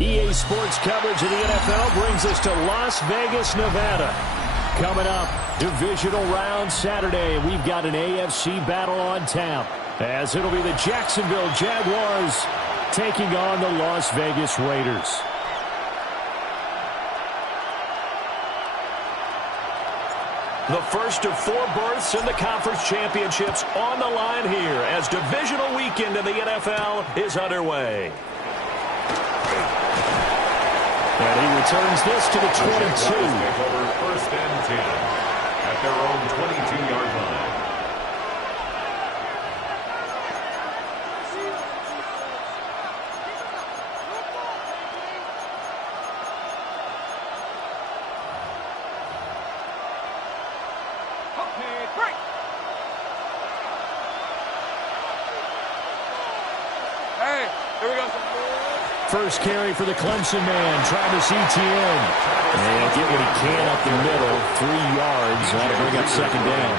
EA Sports coverage of the NFL brings us to Las Vegas, Nevada. Coming up, divisional round Saturday. We've got an AFC battle on tap, as it'll be the Jacksonville Jaguars taking on the Las Vegas Raiders. The first of 4 berths in the conference championships on the line here as divisional weekend in the NFL is underway. And he returns this to the 22. First and 10 at their own 22-yard line. First carry for the Clemson man, Travis Etienne. And get what he can up the middle, 3 yards. That'll bring up second down.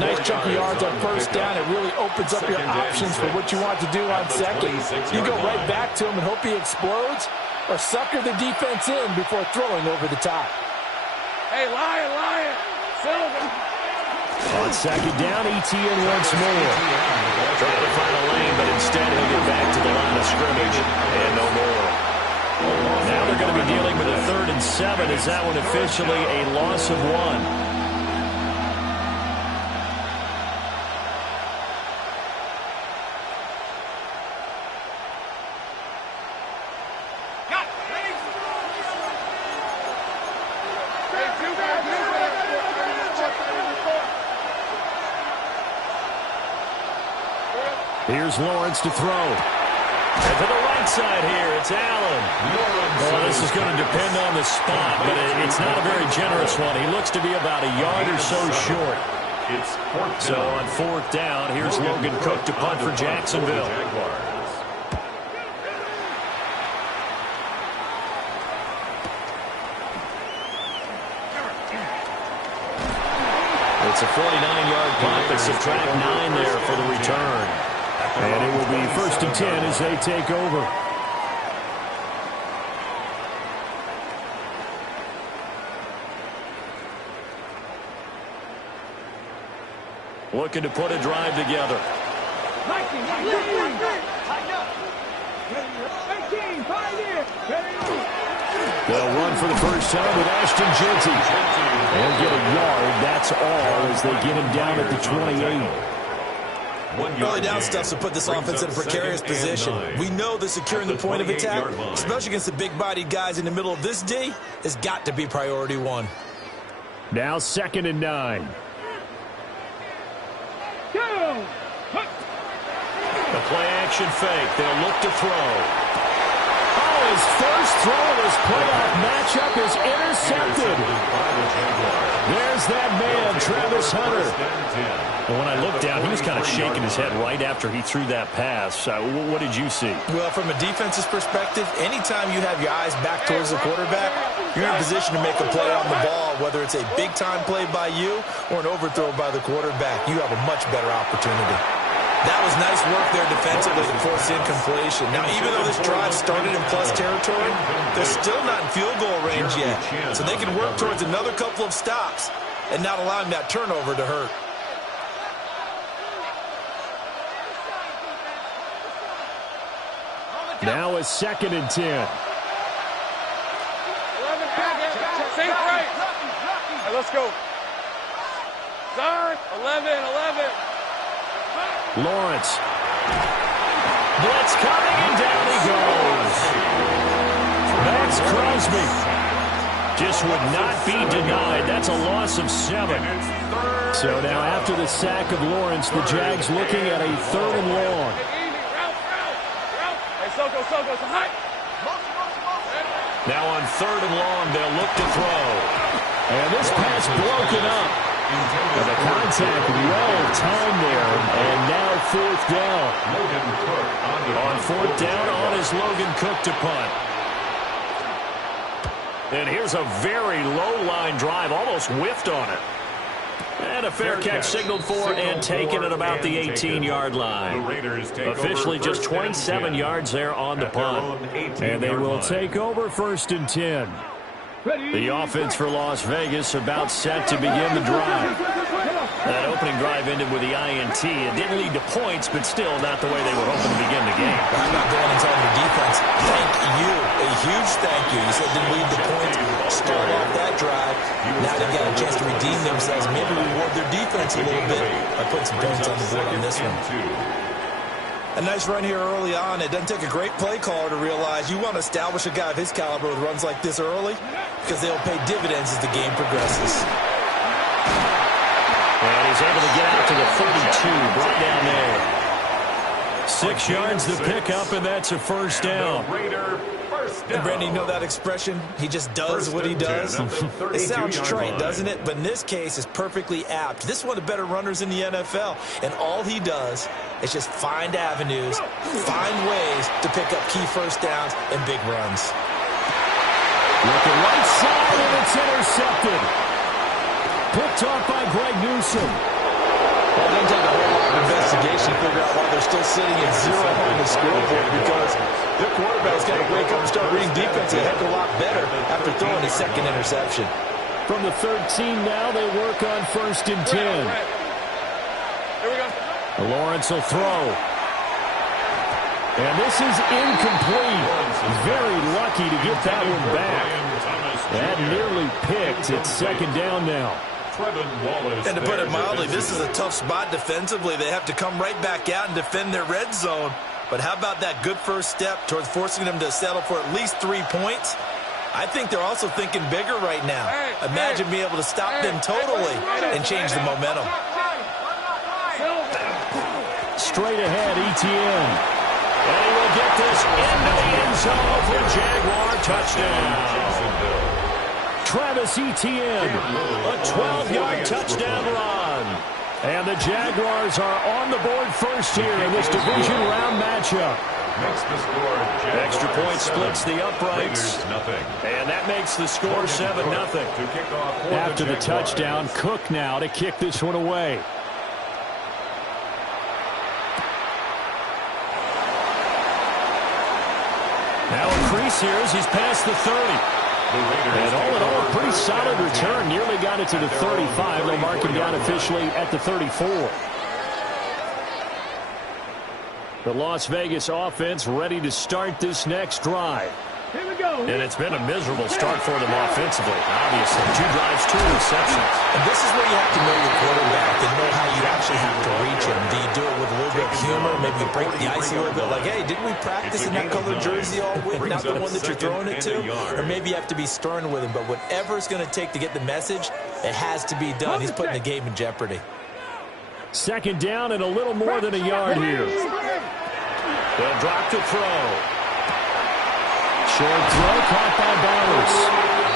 Nice chunk of yards on first down. It really opens up your options for what you want to do on second. You go right back to him and hope he explodes, or sucker the defense in before throwing over the top. Hey, Lion, Silver. On second down, Etienne once more. Trying to find a lane, but instead he'll get back to the line of scrimmage and no more. Now they're going to be dealing with a 3rd and 7. Is that one officially a loss of 1? Here's Lawrence to throw. And to the right side here, it's Allen. Well, this is going to depend on the spot, but it's not a very generous one. He looks to be about a yard or so short. So on 4th down, here's Logan Cook to punt for Jacksonville. It's a 49-yard punt, but subtract 9 there for the return. And it will be 1st and 10 as they take over. Looking to put a drive together. They'll run for the first time with Ashton Jeanty. They'll get a yard, that's all, as they get him down at the 28. Early down stuffs to put this offense in a precarious position. We know that securing the point of attack, especially against the big-bodied guys in the middle of this D, has got to be priority 1. Now 2nd and 9. The play-action fake. They'll look to throw. Oh, his first throw of his playoff matchup is intercepted. There's that man, Travis Hunter. Well, when I looked down, he was kind of shaking his head right after he threw that pass. What did you see? Well, from a defense's perspective, anytime you have your eyes back towards the quarterback, you're in a position to make a play on the ball, whether it's a big-time play by you or an overthrow by the quarterback. You have a much better opportunity. That was nice work there defensively to force incompletion. Now, even though this drive started in plus territory, they're still not in field goal range yet. So they can work towards another couple of stops and not allowing that turnover to hurt. Now a 2nd and 10. 11, safe right. Right, let's go. Son, 11. Lawrence. Blitz coming, and down he goes. Max Crosby just would not be denied. That's a loss of 7. So now after the sack of Lawrence, the Jags looking at a 3rd and long. Hey, Soko, it's hot. Now on 3rd and long, they'll look to throw. And this pass broken up. And the contact well timed there, and now 4th down. On 4th down, on is Logan Cook to punt. And here's a very low line drive, almost whiffed on it. And a fair catch signaled for and taken at about the 18-yard line. Officially just 27 yards there on the punt. And they will take over 1st and 10. The offense for Las Vegas about set to begin the drive. That opening drive ended with the INT. It didn't lead to points, but still not the way they were hoping to begin the game. I'm not going and telling your defense, thank you. A huge thank you. You said didn't lead to points. Start off that drive. Now they've got a chance to redeem themselves. Maybe reward their defense a little bit by putting some points on the board on this one. A nice run here early on. It doesn't take a great play caller to realize you want to establish a guy of his caliber with runs like this early because they'll pay dividends as the game progresses. And he's able to get out to the 32, right down there. 6 yards the pickup, and that's a 1st down. And Brandon, you know that expression? He just does what he does. It sounds trite, doesn't it? But in this case, it's perfectly apt. This is one of the better runners in the NFL. And all he does is just find avenues, find ways to pick up key 1st downs and big runs. Looking right side, and it's intercepted. Picked off by Greg Newsom. Well, it doesn't take a whole lot of investigation to figure out why they're still sitting at 0 on the scoreboard because their quarterback's got to wake up and start reading defense a heck of a lot better after throwing his 2nd interception. From the 13 now, they work on 1st and 10. Here we go. Lawrence will throw. And this is incomplete. Very lucky to get that one back. That nearly picked. It's 2nd down now. And to put it mildly, this is a tough spot defensively. They have to come right back out and defend their red zone. But how about that good first step towards forcing them to settle for at least 3 points? I think they're also thinking bigger right now. Imagine being able to stop them totally and change the momentum. Straight ahead, Etienne. And he will get this into the end zone for a Jaguar touchdown. Travis Etienne, a 12-yard touchdown run. And the Jaguars are on the board first here in this division round matchup. Extra point splits the uprights. And that makes the score 7-0. After the touchdown, Cook now to kick this one away. Now a crease here as he's past the 30. And all in all, a pretty solid return. Nearly got it to the 35. They'll mark him down officially at the 34. The Las Vegas offense ready to start this next drive. Here we go. And it's been a miserable start for them offensively. Obviously, 2 drives, 2 receptions. And this is where you have to know your quarterback and know how you actually have to reach him. Do you do it with a little bit of humor? Maybe you break the ice a little bit like, hey, didn't we practice in that color jersey all week? Not the one that you're throwing it to? Or maybe you have to be stern with him. But whatever it's going to take to get the message, it has to be done. He's putting the game in jeopardy. 2nd down and a little more than a yard here. They'll drop to throw. Short throw caught by Bowers.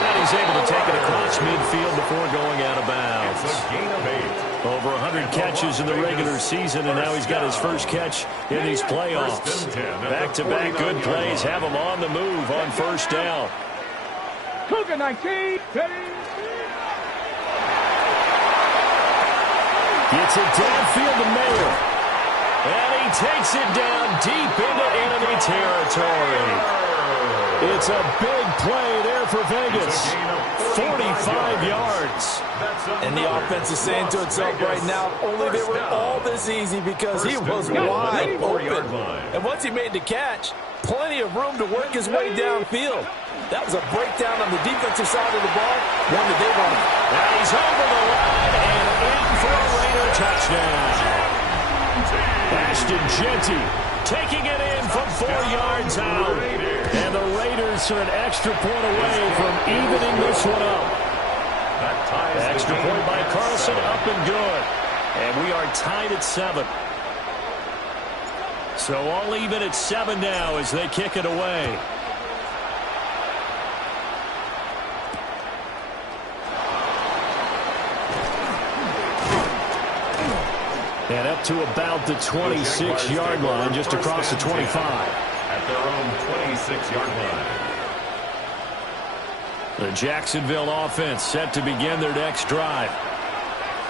And he's able to take it across midfield before going out of bounds. Over 100 catches in the regular season, and now he's got his first catch in these playoffs. Back-to-back good plays have him on the move on 1st down. Cougar 19. Gets it downfield to Mayer. And he takes it down deep into enemy territory. It's a big play there for Vegas. 45 yards. And the offense is saying to itself right now, only they were all this easy because he was wide open. And once he made the catch, plenty of room to work his way downfield. That was a breakdown on the defensive side of the ball, one that they wanted. Now he's over the line and in for a Raider touchdown. Ashton Jeanty taking it in from 4 yards out. And the Raiders are an extra point away from evening this one up. Extra point by Carlson, up and good. And we are tied at 7. So all even at 7 now as they kick it away. And up to about the 26-yard line, just across the 25. At their own 26-yard line. The Jacksonville offense set to begin their next drive.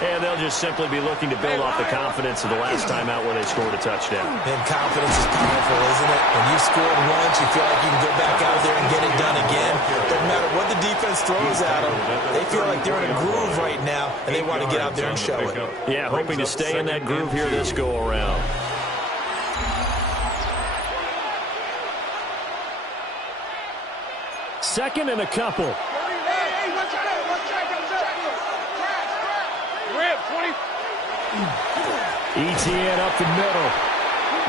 And they'll just simply be looking to build off the confidence of the last time out where they scored a touchdown. And confidence is powerful, isn't it? When you scored once, you feel like you can go back out there and get it done again. Doesn't matter what the defense throws at them. They feel like they're in a groove right now, and they want to get out there and show it. Yeah, hoping to stay in that groove here this go-around. Second and a couple. ETN up the middle.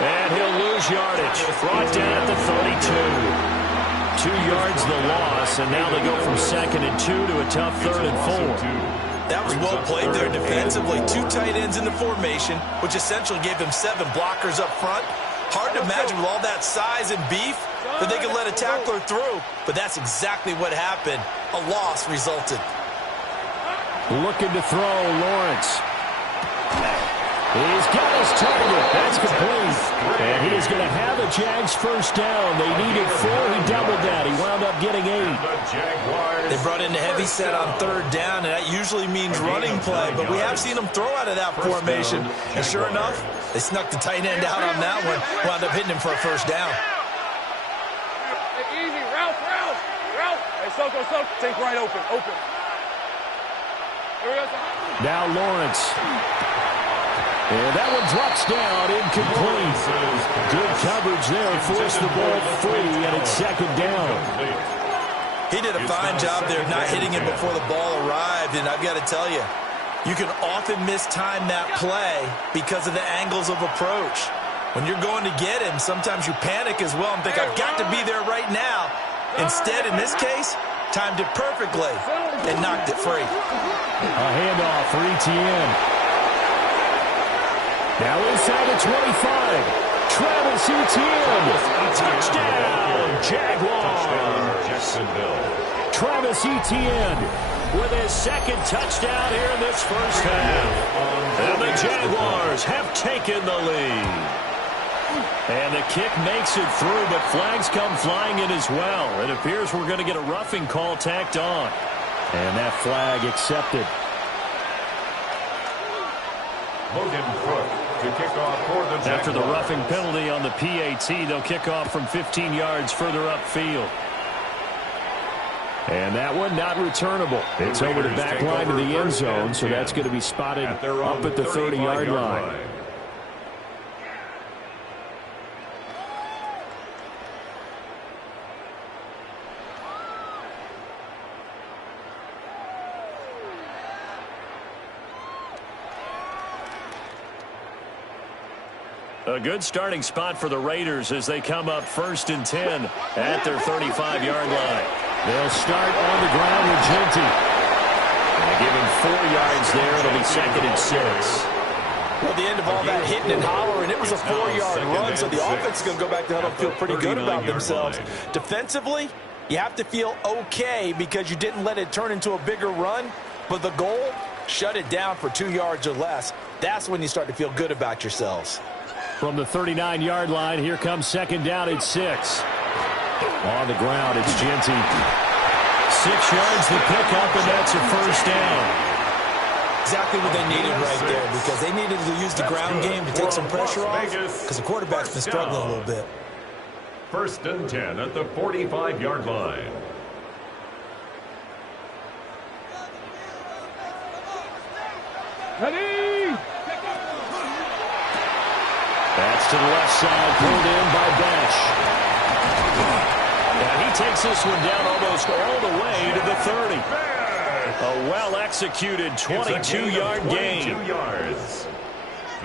And he'll lose yardage. Brought down at the 32. 2 yards the loss, and now they go from 2nd and 2 to a tough 3rd and 4. That was well played there defensively. 2 tight ends in the formation, which essentially gave them 7 blockers up front. Hard to imagine with all that size and beef that they could let a tackler through, but that's exactly what happened. A loss resulted. Looking to throw, Lawrence. He's got his target. That's complete. And he is going to have a Jags first down. They needed 4. He doubled that. He wound up getting 8. They brought in a heavy set on 3rd down, and that usually means running play. But we have seen them throw out of that formation. And sure enough, they snuck the tight end out on that one. Wound up hitting him for a first down. Easy, route. Hey, Soko, take right open. Here we go. Now Lawrence. And that one drops down, incomplete. Good coverage there, forced the ball free, and it's 2nd down. He did a fine job there not hitting him before the ball arrived, and I've got to tell you, you can often mistime that play because of the angles of approach. When you're going to get him, sometimes you panic as well and think, I've got to be there right now. Instead, in this case, timed it perfectly and knocked it free. A handoff for ETN. Now inside the 25. Travis Etienne. Touchdown, Jaguars. Travis Etienne with his 2nd touchdown here in this first half. And the Jaguars have taken the lead. And the kick makes it through, but flags come flying in as well. It appears we're going to get a roughing call tacked on. And that flag accepted. Logan Cook to kick off for the Jaguars. After the roughing penalty on the PAT, they'll kick off from 15 yards further upfield. And that one not returnable. It's over the back line of the end zone, so that's going to be spotted up at the 30-yard line. A good starting spot for the Raiders as they come up 1st and 10 at their 35-yard line. They'll start on the ground with Genty. They give him 4 yards there. It'll be 2nd and 6. Well, the end of all that hitting and hollering, it was a 4-yard run, so the offense is going to go back to huddle and feel pretty good about themselves. Defensively, you have to feel okay because you didn't let it turn into a bigger run, but the goal, shut it down for 2 yards or less. That's when you start to feel good about yourselves. From the 39-yard line, here comes 2nd down at 6. On the ground, it's Genty. 6 yards the pickup, and that's a first down. Exactly what they needed right there, because they needed to use the ground game to take some pressure off, because the quarterback's been struggling a little bit. 1st and 10 at the 45-yard line. Ready? That's to the left side, pulled in by Bash. And he takes this one down almost all the way to the 30. A well-executed 22-yard gain.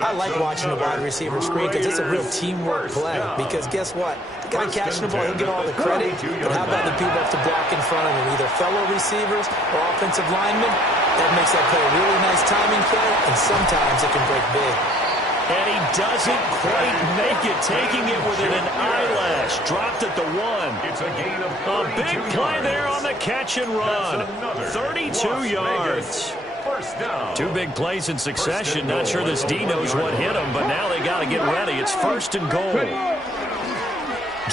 I like watching the wide receiver screen because it's a real teamwork play. Because guess what? The guy catching the ball, he'll get all the credit. But how about the people up to block in front of him? Either fellow receivers or offensive linemen. That makes that play a really nice timing play, and sometimes it can break big. And he doesn't quite make it, taking it within an eyelash. Dropped at the 1. It's a gain of a big play there on the catch and run. 32 yards. First down. 2 big plays in succession. Not sure this D knows what hit him, but now they got to get ready. It's 1st and goal.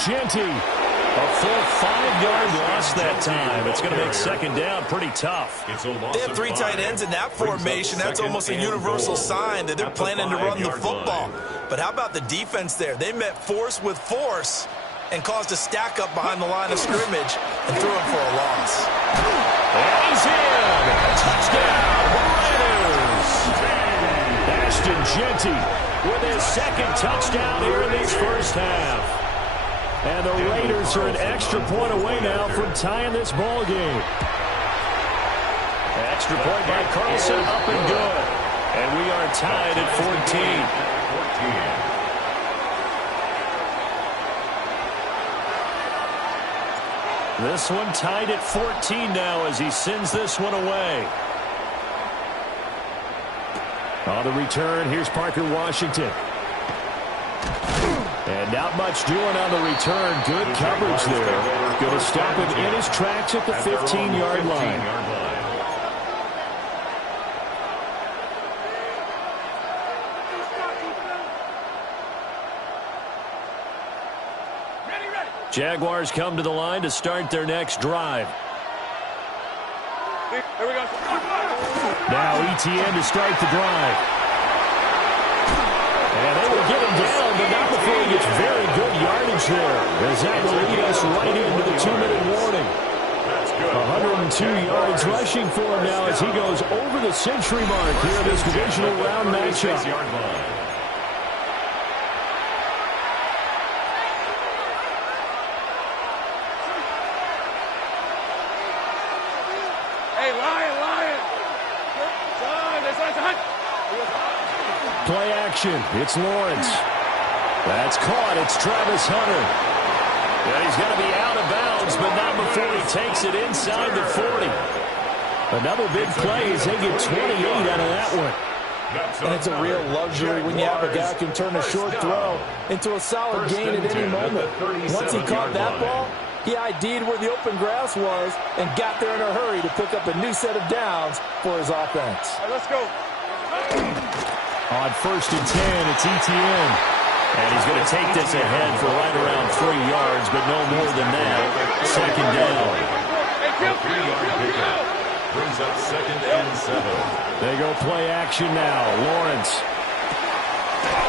Genty, a full 5 1-yard loss that time. It's going to make second down pretty tough. They have 3 tight ends in that formation. That's almost a universal sign that they're planning to run the football. But how about the defense there? They met force with force and caused a stack up behind the line of scrimmage and threw him for a loss. And he's in. Touchdown, Raiders. Ashton Jeanty with his second touchdown here in this first half. And the Raiders are an extra point away now from tying this ball game. Extra point by Carlson, up and good. And we are tied at 14. This one tied at 14 now as he sends this one away. On the return, here's Parker Washington. And not much doing on the return. Good coverage there. Going to stop him in his tracks at the 15-yard line. Jaguars come to the line to start their next drive. Here we go. Now ETN to start the drive. And they will get him down, but not before he gets very good yardage there. As that will lead us right into the 2-minute warning. 102 yards rushing for him now as he goes over the century mark here in this divisional round matchup. Play action. It's Lawrence. That's caught. It's Travis Hunter. Yeah, he's going to be out of bounds, but not before he takes it inside the 40. Another big play as they get 28 out of that one. And it's a real luxury when you have a guy who can turn a short throw into a solid gain at any moment. Once he caught that ball, he ID'd where the open grass was and got there in a hurry to pick up a new set of downs for his offense. All right, let's go. On 1st and 10, it's ETN. And he's going to take this ahead for right around 3 yards, but no more than that. Second down. Brings up 2nd and 7. They go play action now. Lawrence.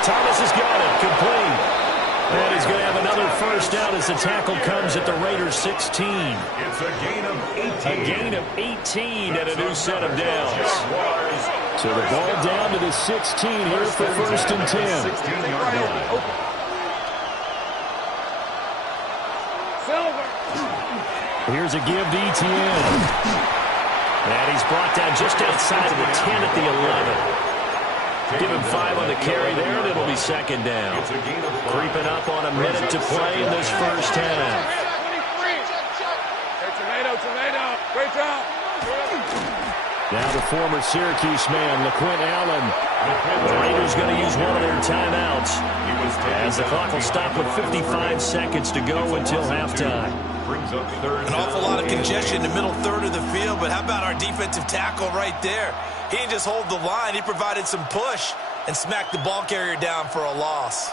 Thomas has got it. Complete. And he's going to have another first down as the tackle comes at the Raiders 16. It's a gain of 18. A gain of 18 and a new set of downs. So the ball down to the 16 here for 1st and 10. 16-yard line. Here's a give to ETN. And he's brought down just outside of the 10 at the 11. Give him 5 on the carry there, and it'll be second down. Creeping up on a minute to play in this first half. Hey, tomato. Great job. Now the former Syracuse man, LaQuint Allen. The Raiders going to use one of their timeouts. As the clock will stop with 55 seconds to go until halftime. An awful lot of congestion in the middle third of the field, but how about our defensive tackle right there? He didn't just hold the line, he provided some push and smacked the ball carrier down for a loss.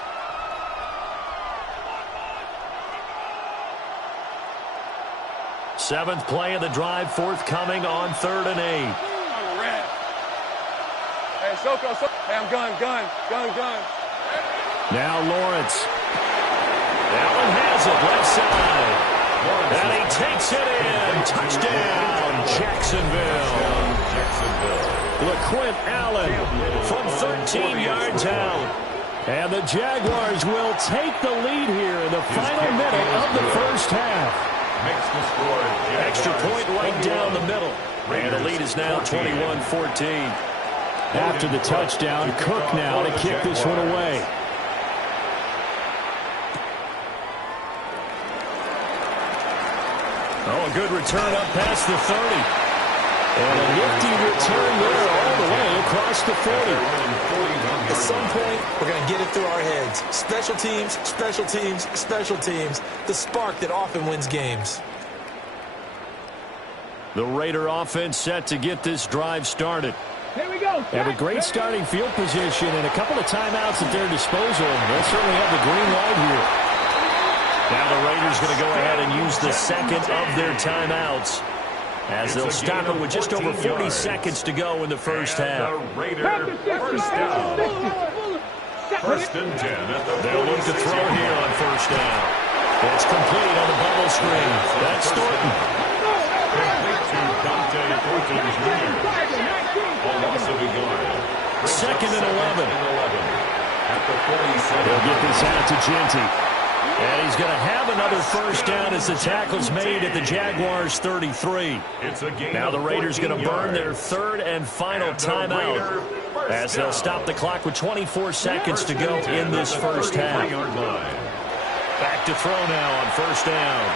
Seventh play of the drive forthcoming on 3rd and 8. Hey, Soko. Hey, I'm gun. Now Lawrence. Allen has it left side. And he takes it in. Touchdown, Jacksonville. LaQuint Allen from 13 yards out. And the Jaguars will take the lead here in the final minute of the first half. Makes the score. Extra point right down the middle. And the lead is now 21-14. After the touchdown, Cook now to kick this one away. Oh, a good return up past the 30. And a nifty return there all the way across the 40. At some point, we're going to get it through our heads. Special teams, special teams, special teams. The spark that often wins games. The Raider offense set to get this drive started. Here we go. Have a great starting field position and a couple of timeouts at their disposal. They'll certainly have the green light here. Now the Raiders going to go ahead and use the second of their timeouts, as they'll stop it with just over 40 seconds to go in the first half. First down. First and 10 at the They'll look to throw here on first down. It's complete on the bubble screen. That's Thornton. Complete to Dante Thornton Jr. A loss of a yard. Second and 11. At the 47. They'll get this out to Genty. And he's going to have another first down as the tackle's made at the Jaguars' 33. Now the Raiders going to burn their third and final timeout, as they'll stop the clock with 24 seconds to go in this first half. Back to throw now on first down.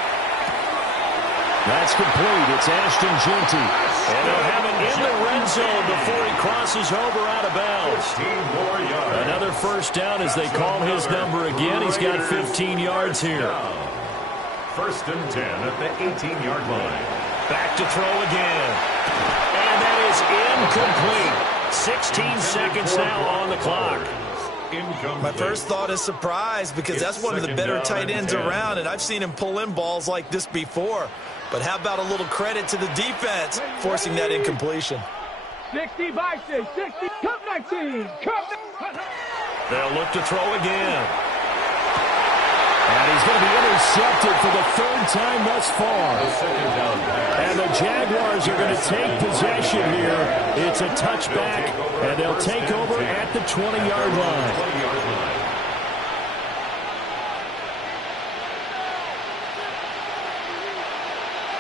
That's complete. It's Ashton Genty. And they'll have it in the red zone before he crosses over out of bounds. Another first down as they call his number again. He's got 15 yards here. First and 10 at the 18-yard line. Back to throw again. And that is incomplete. 16 seconds now on the clock. My first thought is surprise, because that's one of the better tight ends around, and I've seen him pull in balls like this before. But how about a little credit to the defense forcing that incompletion? 60 by 6, 60, come 19, come. They'll look to throw again. And he's going to be intercepted for the third time thus far. And the Jaguars are going to take possession here. It's a touchback, and they'll take over at the 20-yard line.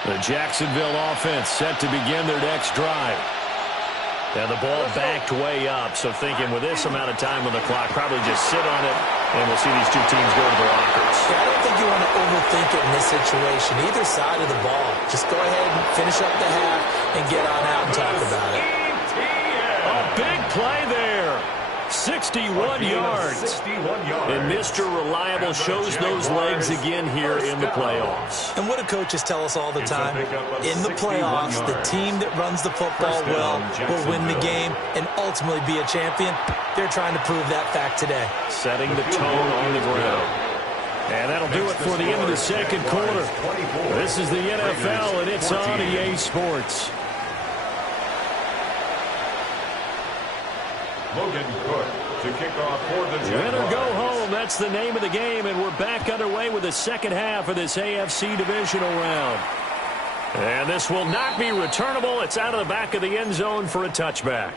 The Jacksonville offense set to begin their next drive. And the ball backed way up, so thinking with this amount of time on the clock, probably just sit on it, and we'll see these two teams go to the lockers. Yeah, I don't think you want to overthink it in this situation, either side of the ball. Just go ahead and finish up the half and get on out and talk about it. A big play there. 61 yards. And Mr. Reliable shows those legs again here in the playoffs. And what do coaches tell us all the time? In the playoffs, the team that runs the football well will win the game and ultimately be a champion. They're trying to prove that fact today. Setting the tone on the ground. And that'll do it for the end of the second quarter. This is the NFL, and it's on EA Sports. Logan Cook to kick off for the Jaguars. Win or go home, that's the name of the game, and we're back underway with the second half of this AFC divisional round. And this will not be returnable. It's out of the back of the end zone for a touchback.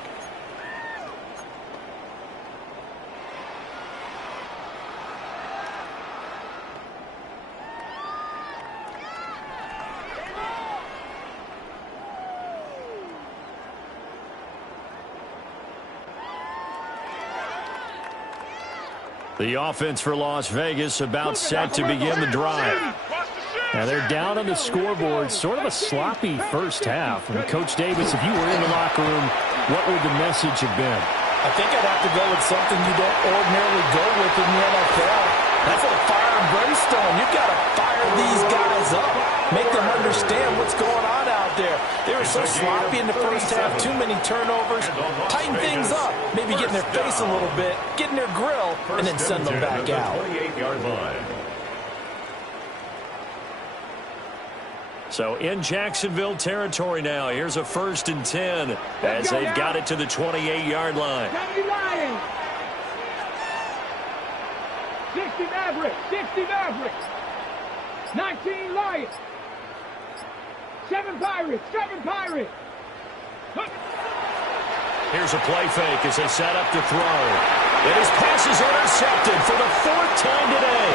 The offense for Las Vegas about set to begin the drive. Now they're down on the scoreboard, sort of a sloppy first half. And Coach Davis, if you were in the locker room, what would the message have been? I think I'd have to go with something you don't ordinarily go with in the NFL. That's like fire and brimstone. You've got to fire these guys up. Make them understand what's going on out there. They were so sloppy in the first half, too many turnovers. Tighten things up. Maybe get in their face a little bit, get in their grill, and then send them back out. 28-yard line. So in Jacksonville territory now. Here's a first and 10 as they've got it to the 28-yard line. 60 Mavericks, 60 Mavericks. 19 Lions. 7 Pirates, 7 Pirates. Here's a play fake as they set up to throw. And his pass is intercepted for the fourth time today.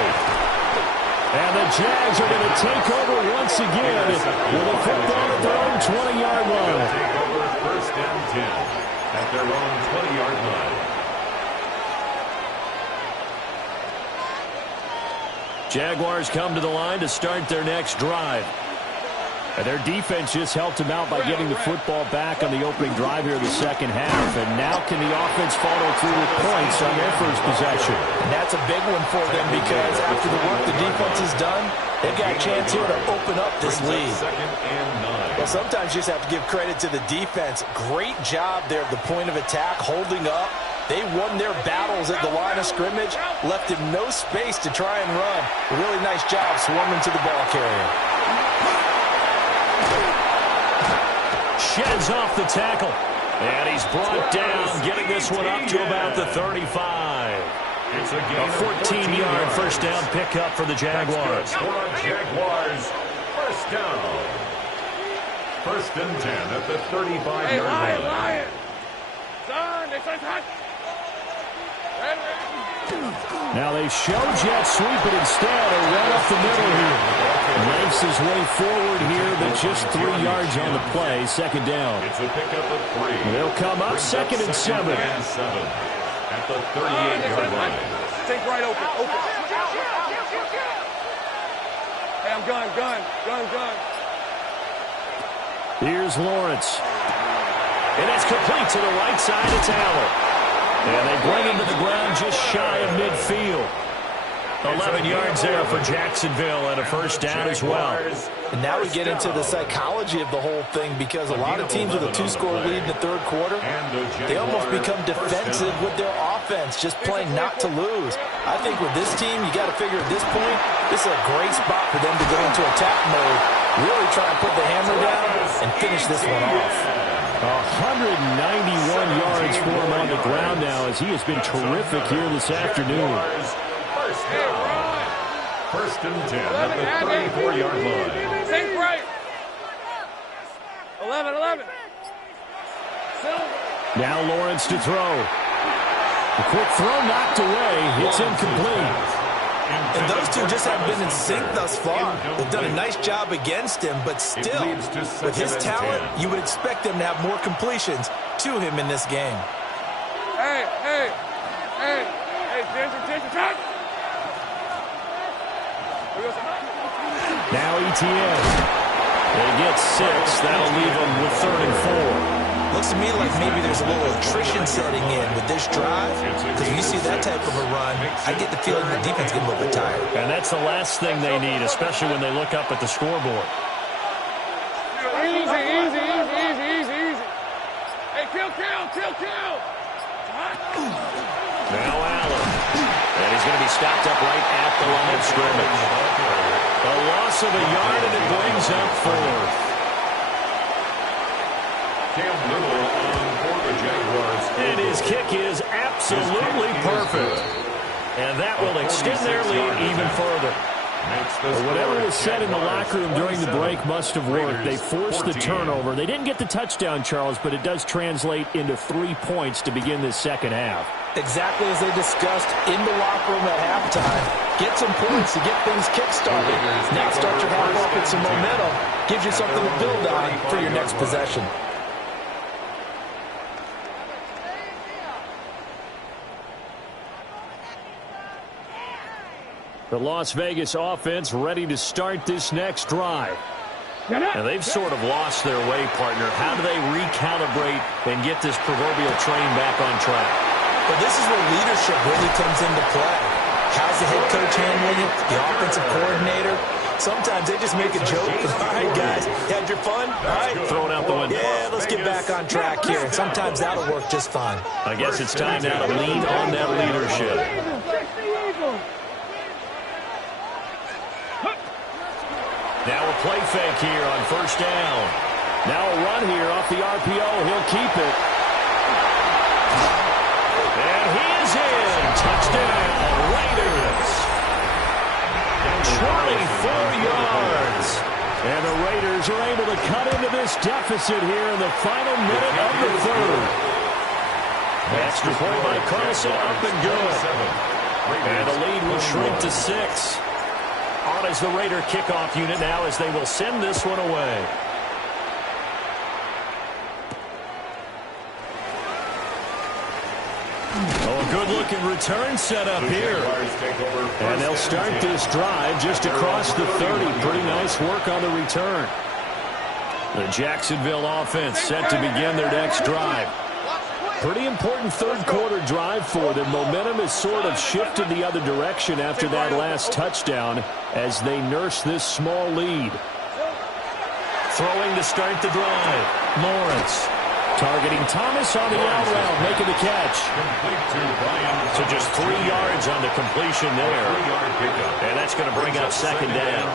And the Jags are going to take over once again with a football at their own 20-yard line. Take over first and 10 at their own 20-yard line. Jaguars come to the line to start their next drive. And their defense just helped them out by getting the football back on the opening drive here in the second half. And now can the offense follow through with points on their first possession? And that's a big one for them, because after the work the defense has done, they've got a chance here to open up this lead. Second and 9. Well, sometimes you just have to give credit to the defense. Great job there at the point of attack, holding up, They won their battles at the line of scrimmage, left him no space to try and run. A really nice job swarming to the ball carrier. Sheds off the tackle. And he's brought down, getting this one up to about the 35. It's A 14-yard first down pickup for the Jaguars. Jaguars, first down. First and 10 at the 35-yard line. Lion. Son, it's a touch. Now they show jet sweep, but instead a run up the middle here. Makes his way forward here, but just 3 yards on the play. Second down. It's a pickup of 3. They'll come up second and 7. At the 38-yard line. Take right open. Hey, I'm gun. Here's Lawrence. And it's complete to the right side. It's Allen. And they bring him to the ground just shy of midfield. 11 yards there for Jacksonville and a first down as well. And now we get into the psychology of the whole thing, because a lot of teams with a 2-score lead in the third quarter, they almost become defensive with their offense, just playing not to lose. I think with this team, you got to figure at this point, this is a great spot for them to go into attack mode, really try and put the hammer down and finish this one off. 191 yards for him on the ground now, as he has been terrific here this afternoon. First and 10 at the 34-yard line. Take right. 11. Now Lawrence to throw. The quick throw knocked away. It's incomplete. And those two just haven't been in sync thus far. They've done a nice job against him, but still, with his talent, you would expect them to have more completions to him in this game. Hey, attention. Now ETN. They get 6. That'll leave them with 3rd and 4. Looks to me like maybe there's a little attrition setting in with this drive, because when you see that type of a run, I get the feeling the defense gets a little bit tired. And that's the last thing they need, especially when they look up at the scoreboard. Easy. Hey, kill. Now Allen. And he's going to be stopped up right at the line of scrimmage. A loss of a yard, and it brings up 4th. And his kick is absolutely perfect. And that will extend their lead even further. Whatever was said in the locker room during the break must have worked. They forced the turnover. They didn't get the touchdown, Charles, but it does translate into 3 points to begin this second half. Exactly as they discussed in the locker room at halftime. Get some points to get things kick-started. Now start your half off with some momentum. Gives you something to build on for your next possession. The Las Vegas offense ready to start this next drive. And they've sort of lost their way, partner. How do they recalibrate and get this proverbial train back on track? Well, this is where leadership really comes into play. How's the head coach handling it? The offensive coordinator? Sometimes they just make a joke. All right, guys, you had your fun? All right. Throw it out the window. Yeah, let's get back on track here. And sometimes that'll work just fine. I guess it's time now to lean on that leadership. Now a play fake here on first down. Now a run here off the RPO. He'll keep it. And he is in. Touchdown, Raiders. 24 yards. And the Raiders are able to cut into this deficit here in the final minute of the third. Extra point by Carlson, up and good. And the lead will shrink to 6. On is the Raider kickoff unit now as they will send this one away. Oh, a good-looking return set up here. And they'll start this drive just across the 30. Pretty nice work on the return. The Jacksonville offense set to begin their next drive. Pretty important third quarter drive for them. Momentum has sort of shifted the other direction after that last touchdown as they nurse this small lead. Throwing to start the drive. Lawrence Targeting Thomas on the out route, making the catch. So just 3 yards on the completion there. And that's going to bring up second down.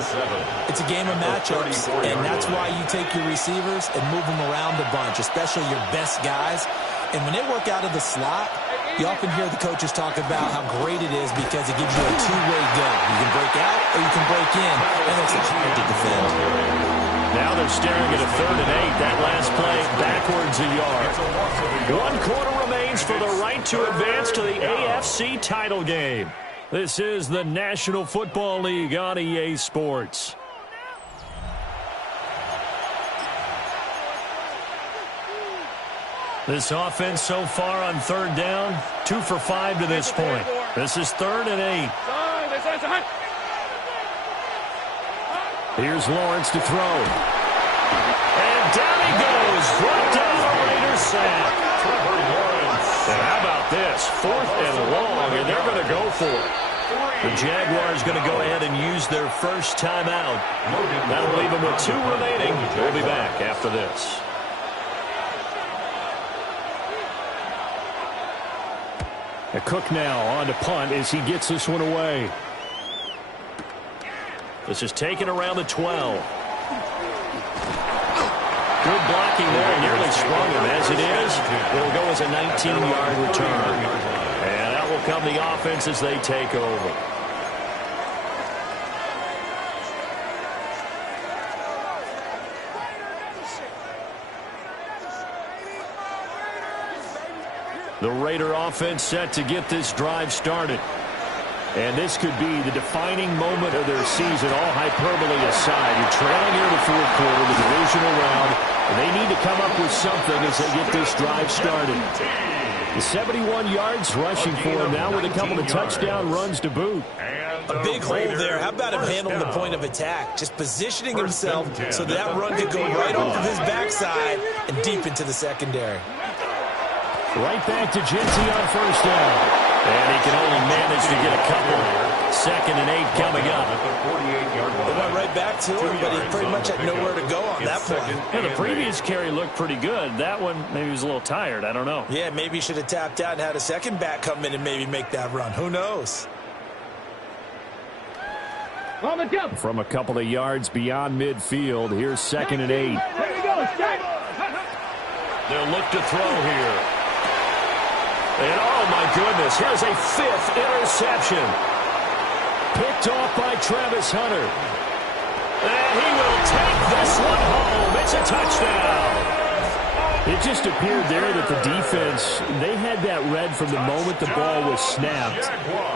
It's a game of matchups, and that's why you take your receivers and move them around a bunch, especially your best guys. And when they work out of the slot, you often hear the coaches talk about how great it is because it gives you a two-way go. You can break out or you can break in, and it's hard to defend. Now they're staring at a 3rd and 8. That last play backwards a yard. 1 quarter remains for the right to advance to the AFC title game. This is the National Football League on EA Sports. This offense so far on 3rd down, 2 for 5 to this point. This is 3rd and 8. Here's Lawrence to throw. And down he goes. Brought down a Raiders sack. And how about this? 4th and long, and they're going to go for it. The Jaguars going to go ahead and use their first timeout. That'll leave them with 2 remaining. We'll be back after this. A Cook now on to punt as he gets this one away. This is taken around the 12. Good blocking there. Nearly sprung him. As it is, it'll go as a 19-yard return. And out will come the offense as they take over. The Raider offense set to get this drive started. And this could be the defining moment of their season, all hyperbole aside. You're trailing here in the 4th quarter, the divisional round, and they need to come up with something as they get this drive started. The 71 yards rushing for him now with a couple of touchdown runs to boot. A big hole there. How about him handling the point of attack? Just positioning himself so that run could go right off of his backside and deep into the secondary. Right back to Genty on 1st down. And he can only manage to get a couple. 2nd and 8 coming up. They went right back to him, but he pretty much had nowhere to go on that play. Yeah, the previous carry looked pretty good. That one, maybe he was a little tired. I don't know. Yeah, maybe he should have tapped out and had a second back come in and maybe make that run. Who knows? From a couple of yards beyond midfield, here's 2nd and 8. They'll look to throw here. And, oh, my goodness, here's a 5th interception. Picked off by Travis Hunter. And he will take this one home. It's a touchdown. It just appeared there that the defense, they had that read from the moment the ball was snapped.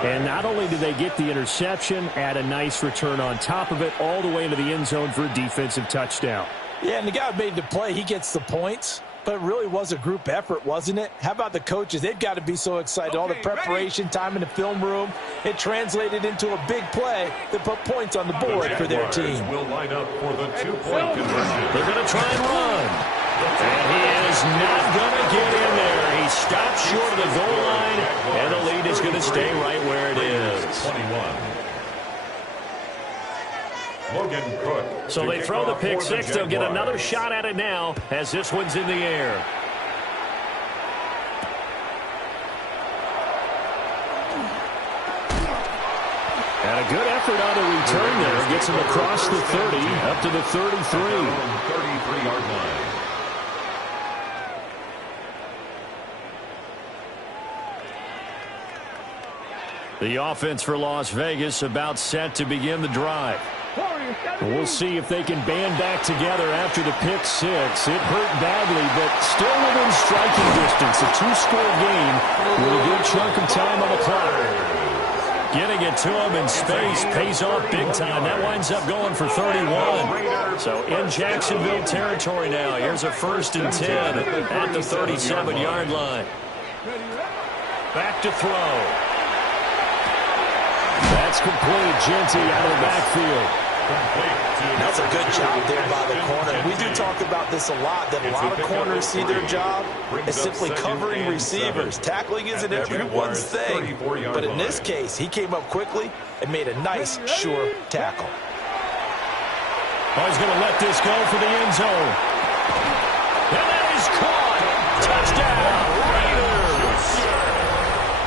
And not only did they get the interception, add a nice return on top of it, all the way into the end zone for a defensive touchdown. Yeah, and the guy made the play. He gets the points. But it really was a group effort, wasn't it? How about the coaches? They've got to be so excited. All the preparation time in the film room, it translated into a big play that put points on the board for their team. Will line up for the 2-point conversion. They're going to try and run. And he is not going to get in there. He stops short of the goal line, and the lead is going to stay right where it is. 21. Logan Cook. So they throw the pick six. They'll get another shot at it now as this one's in the air. And a good effort on the return there. Gets him across the 30, up to the 33. 33-yard line. The offense for Las Vegas about set to begin the drive. We'll see if they can band back together after the pick six. It hurt badly, but still within striking distance. A two-score game with a good chunk of time on the clock. Getting it to him in space pays off big time. That winds up going for 31. So in Jacksonville territory now. Here's a 1st and 10 at the 37-yard line. Back to throw. That's complete. Genty out of the backfield. That's a good job there by the corner. We do talk about this a lot, that a lot of corners see their job as simply covering receivers. Tackling isn't everyone's thing. But in this case, he came up quickly and made a nice, sure tackle. Oh, he's going to let this go for the end zone. And that is caught.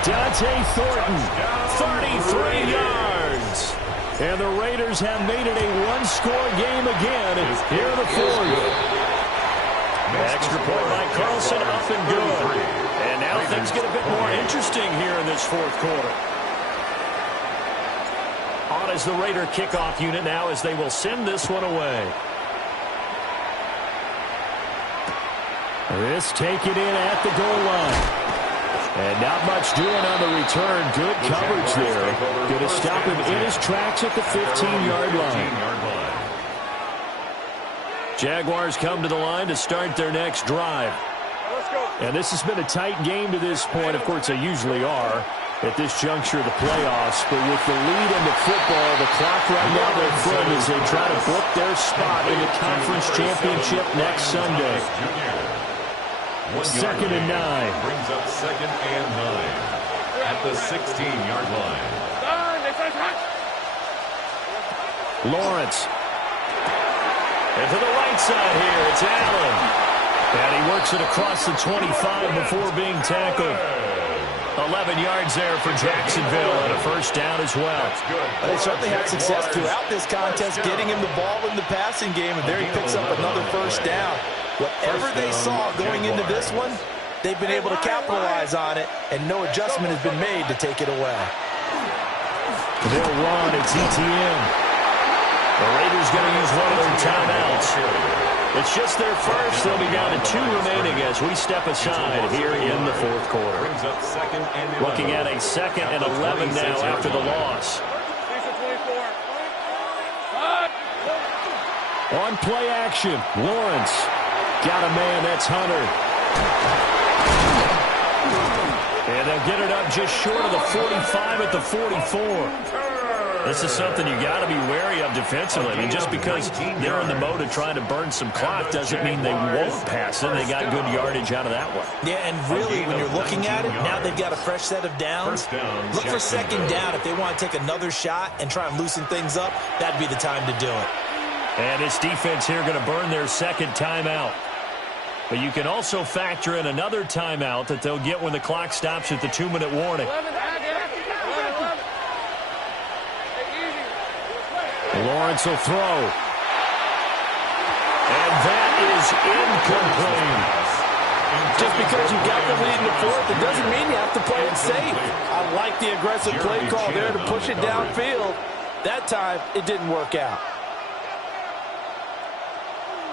Dante Thornton, 33 yards. And the Raiders have made it a one-score game again here in the fourth. Extra point by Carlson, up and good. And now things get a bit more interesting here in this fourth quarter. On is the Raider kickoff unit now as they will send this one away. This taken in at the goal line. And not much doing on the return. Good coverage there. Going to stop him in his tracks at the 15-yard line. Jaguars come to the line to start their next drive. And this has been a tight game to this point. Of course, they usually are at this juncture of the playoffs. But with the lead in the football, the clock right down their foot as they try to book their spot in the conference championship next Sunday. 2nd and 9. Brings up 2nd and 9 at the 16-yard line. Lawrence. And to the right side here, it's Allen. And he works it across the 25 before being tackled. 11 yards there for Jacksonville and a first down as well. They certainly had success throughout this contest, getting him the ball in the passing game, and there he picks up another first down. Whatever they saw going into this one, they've been able to capitalize on it, and no adjustment has been made to take it away. They'll run. It's ETN. The Raiders going to use one of their timeouts. It's just their first. They'll be down to 2 remaining as we step aside here in the fourth quarter. Looking at a 2nd and 11 now after the loss. On play action, Lawrence. Got a man, that's Hunter. And they'll get it up just short of the 45 at the 44. This is something you got to be wary of defensively. I mean, just because they're in the mode of trying to burn some clock doesn't mean they won't pass it. They got good yardage out of that one. Yeah, and really, when you're looking at it, now they've got a fresh set of downs. Look for 2nd down. If they want to take another shot and try and loosen things up, that'd be the time to do it. And this defense here going to burn their 2nd timeout. But you can also factor in another timeout that they'll get when the clock stops at the 2-minute warning. Lawrence will throw. And that is incomplete. Just because you got the lead in the fourth, it doesn't mean you have to play it safe. I like the aggressive play call there to push it downfield. That time, it didn't work out.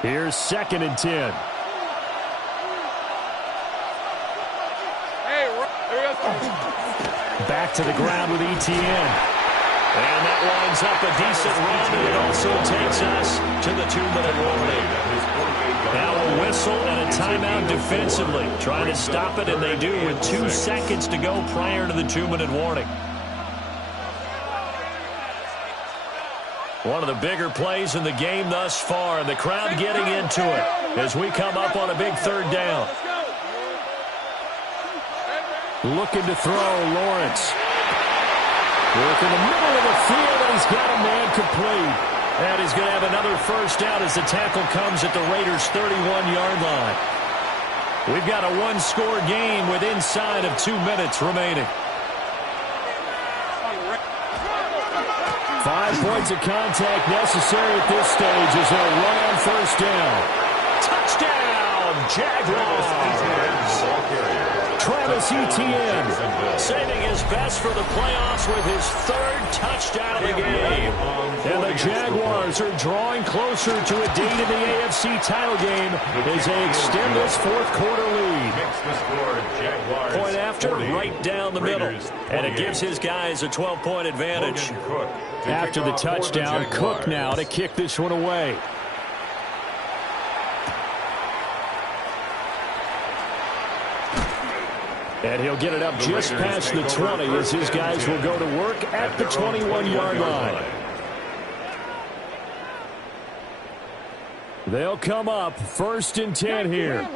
Here's 2nd and 10. Back to the ground with ETN. And that winds up a decent run, and it also takes us to the 2-minute warning. Now a whistle and a timeout defensively. Trying to stop it, and they do with 2 seconds to go prior to the 2-minute warning. One of the bigger plays in the game thus far, and the crowd getting into it as we come up on a big 3rd down. Looking to throw, Lawrence. Work in the middle of the field, and he's got a man complete. And he's going to have another first down as the tackle comes at the Raiders' 31-yard line. We've got a one-score game with inside of 2 minutes remaining. 5 points of contact necessary at this stage as they'll run on first down. Touchdown, Jaguars! Travis Etienne saving his best for the playoffs with his 3rd touchdown of the game. And the Jaguars are drawing closer to a date in the AFC title game as they extend this 4th quarter lead. Point after, right down the middle. And it gives his guys a 12-point advantage. After the touchdown, Cook now to kick this one away. And he'll get it up just past the 20 as his guys will go to work at the 21-yard line. They'll come up 1st and 10 here. The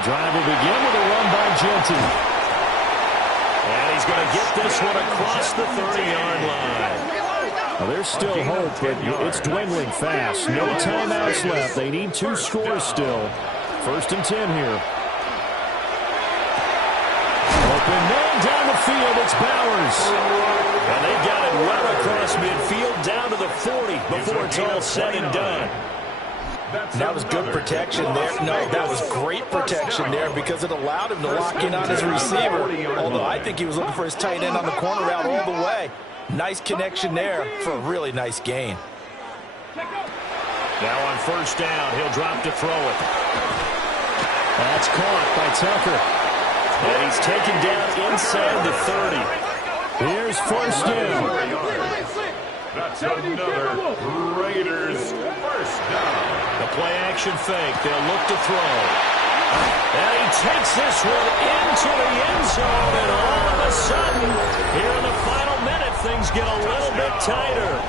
drive will begin with a run by Genty. And he's going to get this one across the 30-yard line. Well, there's still hope, but it's dwindling fast. No timeouts left. They need 2 scores still. 1st and 10 here. open. Man down the field. It's Bowers. And they've got it well across midfield down to the 40 before it's all said and done. That was good protection there. No, that was great protection there because it allowed him to lock in on his receiver. Although I think he was looking for his tight end on the corner route all the way. Nice connection there for a really nice gain. Now on first down, he'll drop to throw it. That's caught by Tucker. And he's taken down inside the 30. Here's first down. That's another Raiders first down. The play-action fake. They'll look to throw. And he takes this one into the end zone, and all of a sudden, here in the final minute, things get a little bit tighter.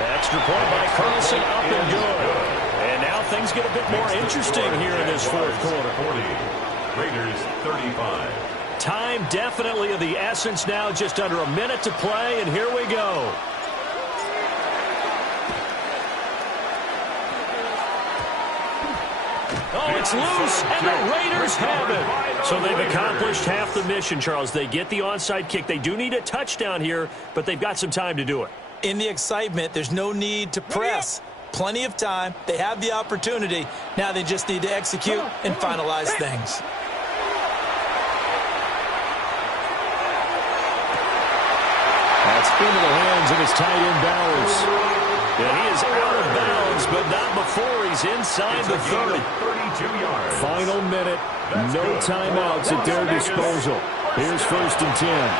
Extra point by Carlson, up and good. And now things get a bit more interesting here in this fourth quarter. 40. Raiders 35. Time definitely of the essence now, just under a minute to play, and here we go. Oh, it's loose, and the Raiders have it. So they've accomplished half the mission, Charles. They get the onside kick. They do need a touchdown here, but they've got some time to do it. In the excitement, there's no need to press. Plenty of time. They have the opportunity. Now they just need to execute and finalize things. That's into the hands of his tight end, Bowers. And he is out of bounds, but not before he's inside the 30. 32 yards. Final minute. No timeouts at their disposal. Here's first and 10.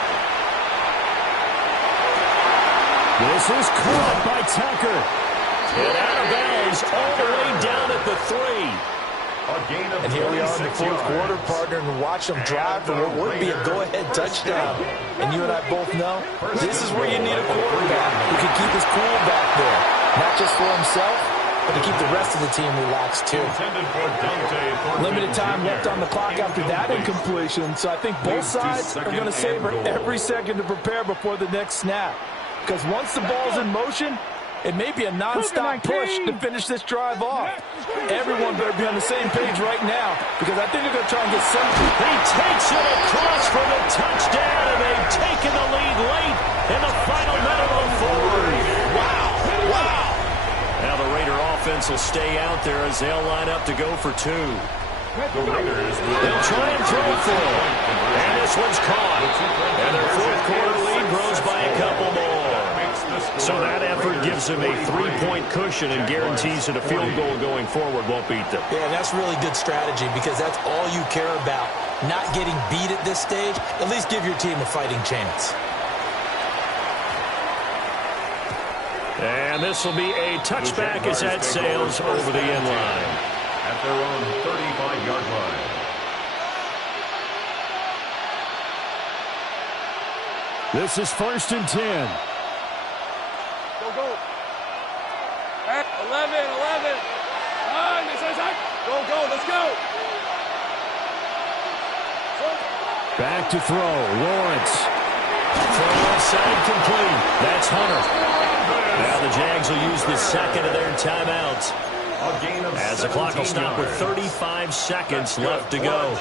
This is caught by Tucker. And out of bounds all the way down at the 3. And here we are in the fourth quarter, partner, and watch them drive for what would be a go-ahead touchdown. And you and I both know this is where you need a quarterback who can keep his cool back there. Not just for himself, but to keep the rest of the team relaxed, too. Limited time left on the clock after that incompletion, so I think both sides are going to savor every second to prepare before the next snap. Because once the ball's in motion, it may be a non-stop push to finish this drive off. Everyone better be on the same page right now because I think they're going to try and get something. He takes it across for the touchdown, and they've taken the lead late in the final minute of the fourth. Wow. Now the Raider offense will stay out there as they'll line up to go for 2. They'll try and throw it for him. And this one's caught. And their fourth quarter lead grows by a couple more. So that effort gives them a 3-point cushion and guarantees that a field goal going forward won't beat them. Yeah, that's really good strategy because that's all you care about. Not getting beat at this stage. At least give your team a fighting chance. And this will be a touchback as that sails over the end line. At their own 35-yard line. This is first and 10. Go. 11. Go, let's go. Back to throw. Lawrence. Throw inside complete. That's Hunter. Now the Jags will use the second of their timeouts. As the clock will stop with 35 seconds left to go.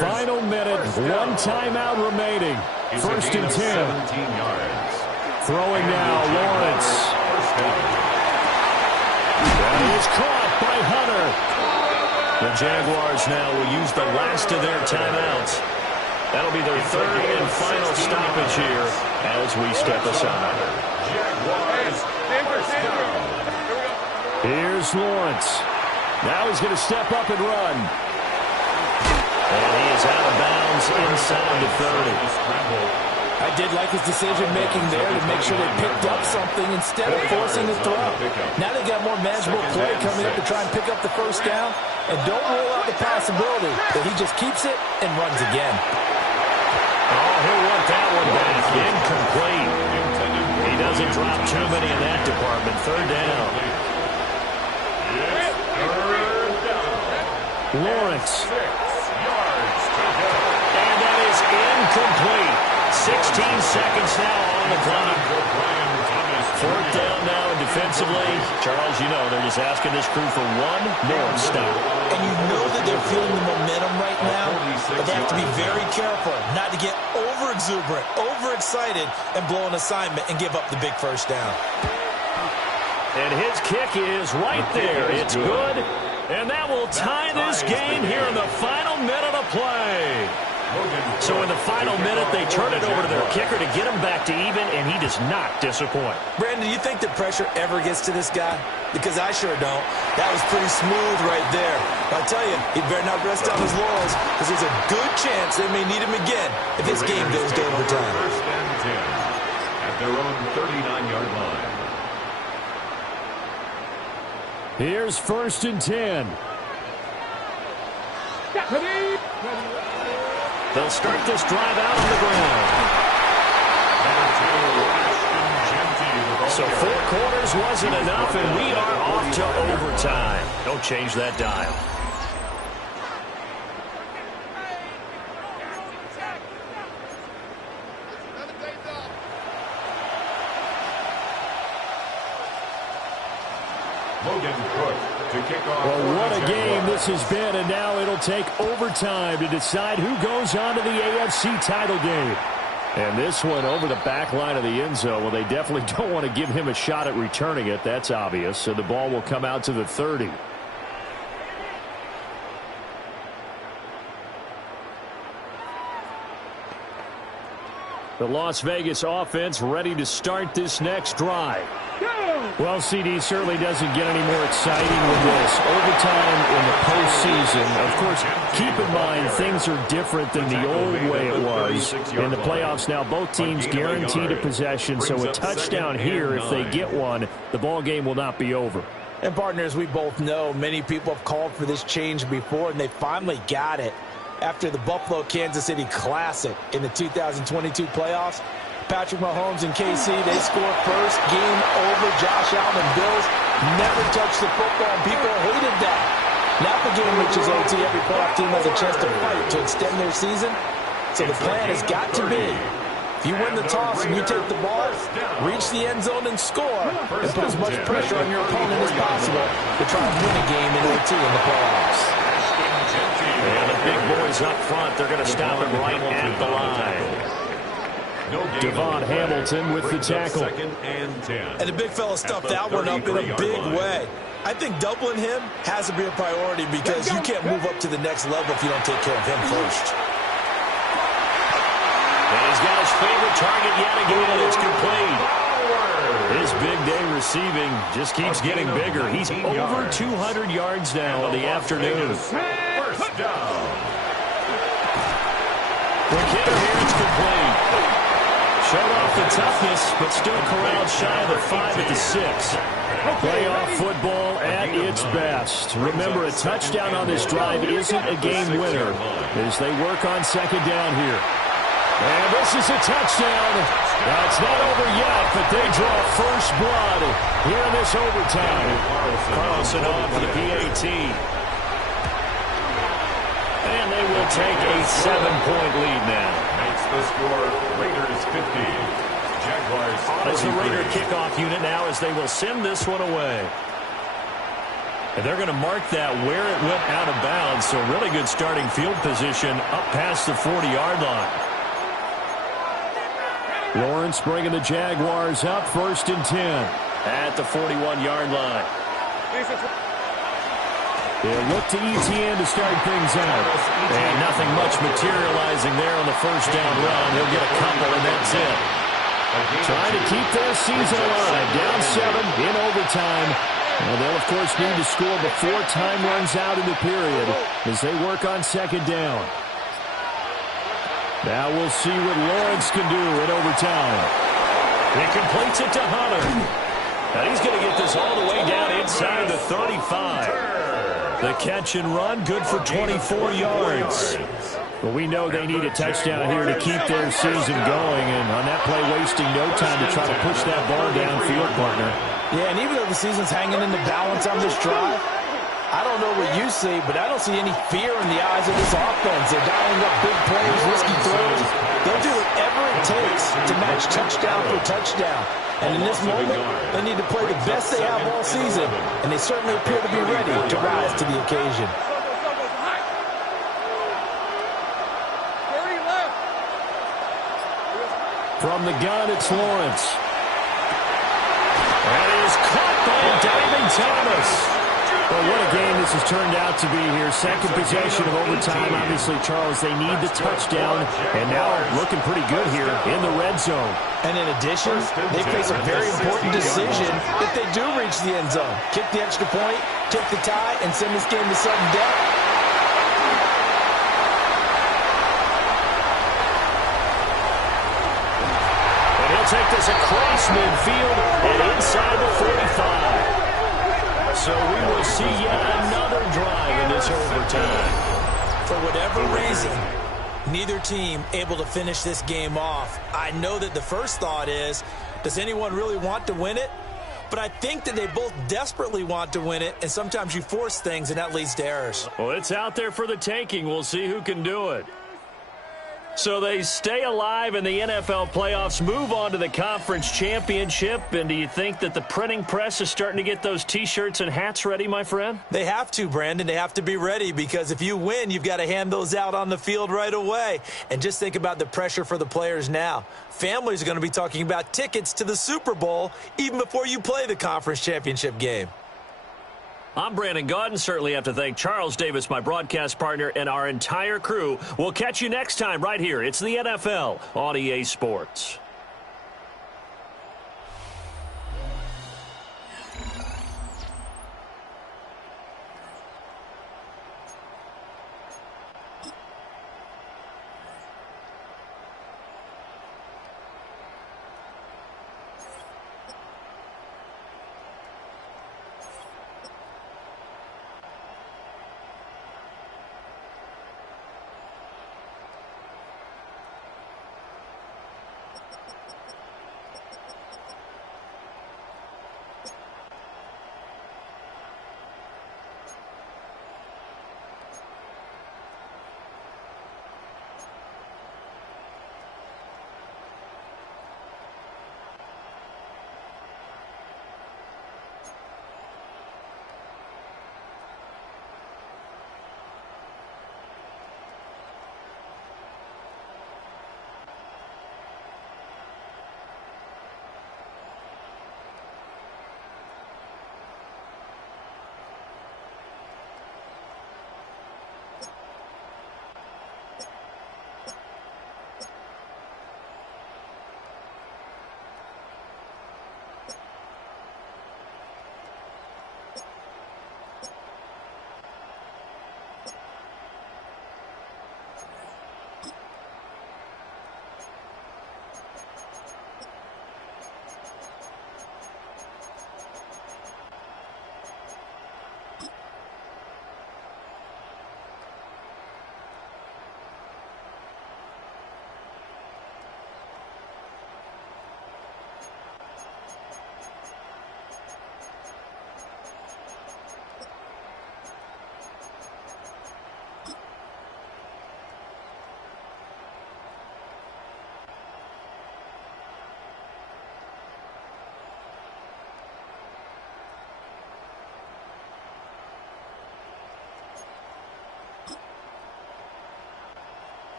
Final minute, one timeout remaining. First and 10. Throwing now, Lawrence. That is caught by Hunter. The Jaguars now will use the last of their timeouts. That'll be their third and final stoppage here as we step aside. Here's Lawrence. Now he's going to step up and run. And he is out of bounds inside the 30. I did like his decision-making there to make sure they picked up something instead of forcing the throw. Now they got more manageable play coming up to try and pick up the first down. And don't rule out the possibility that he just keeps it and runs again. Oh, he'll want that one back. Incomplete. He doesn't drop too many in that department. Third down. Lawrence. And that is incomplete. 16 seconds now on the clock. Fourth down now and to defensively, Charles, you know, they're just asking this crew for one more stop. And you know that they're feeling the momentum right now, but they have to be very careful not to get over-exuberant, overexcited, and blow an assignment and give up the big first down. And his kick is right there. It's good. And that will tie this game here in the final minute of play. So in the final minute, they turn it over to their kicker to get him back to even, and he does not disappoint. Brandon, do you think the pressure ever gets to this guy? Because I sure don't. That was pretty smooth right there. I'll tell you, he better not rest on his laurels, because there's a good chance they may need him again if this game goes to overtime. First and 10 at their own 39-yard line. Here's 1st and 10. They'll start this drive out on the ground. So 4 quarters wasn't enough, and we are off to overtime. Don't change that dial. Well, what a game this has been, and now it'll take overtime to decide who goes on to the AFC title game. And this one over the back line of the end zone. Well, they definitely don't want to give him a shot at returning it. That's obvious. So the ball will come out to the 30. The Las Vegas offense ready to start this next drive. Well, CD certainly doesn't get any more exciting than this. Overtime in the postseason. Of course, keep in mind things are different than the old way it was. In the playoffs now, both teams guaranteed a possession, so a touchdown here, if they get one, the ball game will not be over. And partners, we both know many people have called for this change before, and they finally got it. After the Buffalo-Kansas City Classic in the 2022 playoffs, Patrick Mahomes and KC, they score first. Game over. Josh Allen and Bills never touched the football, and people hated that. Now the game reaches OT, every playoff team has a chance to fight to extend their season. So the plan has got to be, if you win the toss and you take the ball, reach the end zone and score, and put as much pressure on your opponent as possible to try and win a game in OT in the playoffs. And the big boys up front, they're going to stop him right at the line. Devon Hamilton with the tackle. And the big fella stuffed that one up in a big way. I think doubling him has to be a priority because you can't move up to the next level if you don't take care of him first. And he's got his favorite target yet again. It's complete. His big day receiving just keeps getting bigger. He's over 200 yards now on the afternoon. First down. The kicker here, it's complete. Showed off the toughness, but still corralled shy of the 5 at the 6. Playoff football at its best. Remember, a touchdown on this drive isn't a game winner as they work on second down here. And this is a touchdown. That's not over yet, but they draw first blood here in this overtime. Carlson on for the PAT. And they will take a 7-point lead now. Makes the score Raiders 50. Jaguars 43. As the Raider kickoff unit now as they will send this one away. And they're going to mark that where it went out of bounds. So really good starting field position up past the 40-yard line. Lawrence bringing the Jaguars up, 1st and 10. At the 41-yard line. They'll look to ETN to start things out. And nothing much materializing there on the first down run. He'll get a couple, and that's it. Trying to keep their season alive. Down 7 in overtime. Well, they'll, of course, need to score before time runs out in the period as they work on second down. Now we'll see what Lawrence can do in overtime. He completes it to Hunter. And he's going to get this all the way down inside the 35. The catch and run, good for 24 yards. But we know they need a touchdown here to keep their season going. And on that play, wasting no time to try to push that ball downfield, partner. Yeah, and even though the season's hanging in the balance on this drive, I don't know what you see, but I don't see any fear in the eyes of this offense. They're dialing up big plays, risky throws, They'll do whatever it takes to match touchdown for touchdown. And in this moment, they need to play the best they have all season, and they certainly appear to be ready to rise to the occasion. From the gun, it's Lawrence. And he is caught by diving Thomas. Well, what a game this has turned out to be here. Second possession of overtime. Obviously, Charles, they need the touchdown. And now looking pretty good here in the red zone. And in addition, they face a very important decision if they do reach the end zone. Kick the extra point, kick the tie, and send this game to sudden death. And he'll take this across midfield and inside the 45. So we will see yet another drive in this overtime. For whatever reason, neither team able to finish this game off. I know that the first thought is, does anyone really want to win it? But I think that they both desperately want to win it, and sometimes you force things, and that leads to errors. Well, it's out there for the taking. We'll see who can do it. So they stay alive in the NFL playoffs, move on to the conference championship. And do you think that the printing press is starting to get those T-shirts and hats ready, my friend? They have to, Brandon. They have to be ready because if you win, you've got to hand those out on the field right away. And just think about the pressure for the players now. Families are going to be talking about tickets to the Super Bowl even before you play the conference championship game. I'm Brandon Gaudin. Certainly have to thank Charles Davis, my broadcast partner, and our entire crew. We'll catch you next time right here. It's the NFL on EA Sports.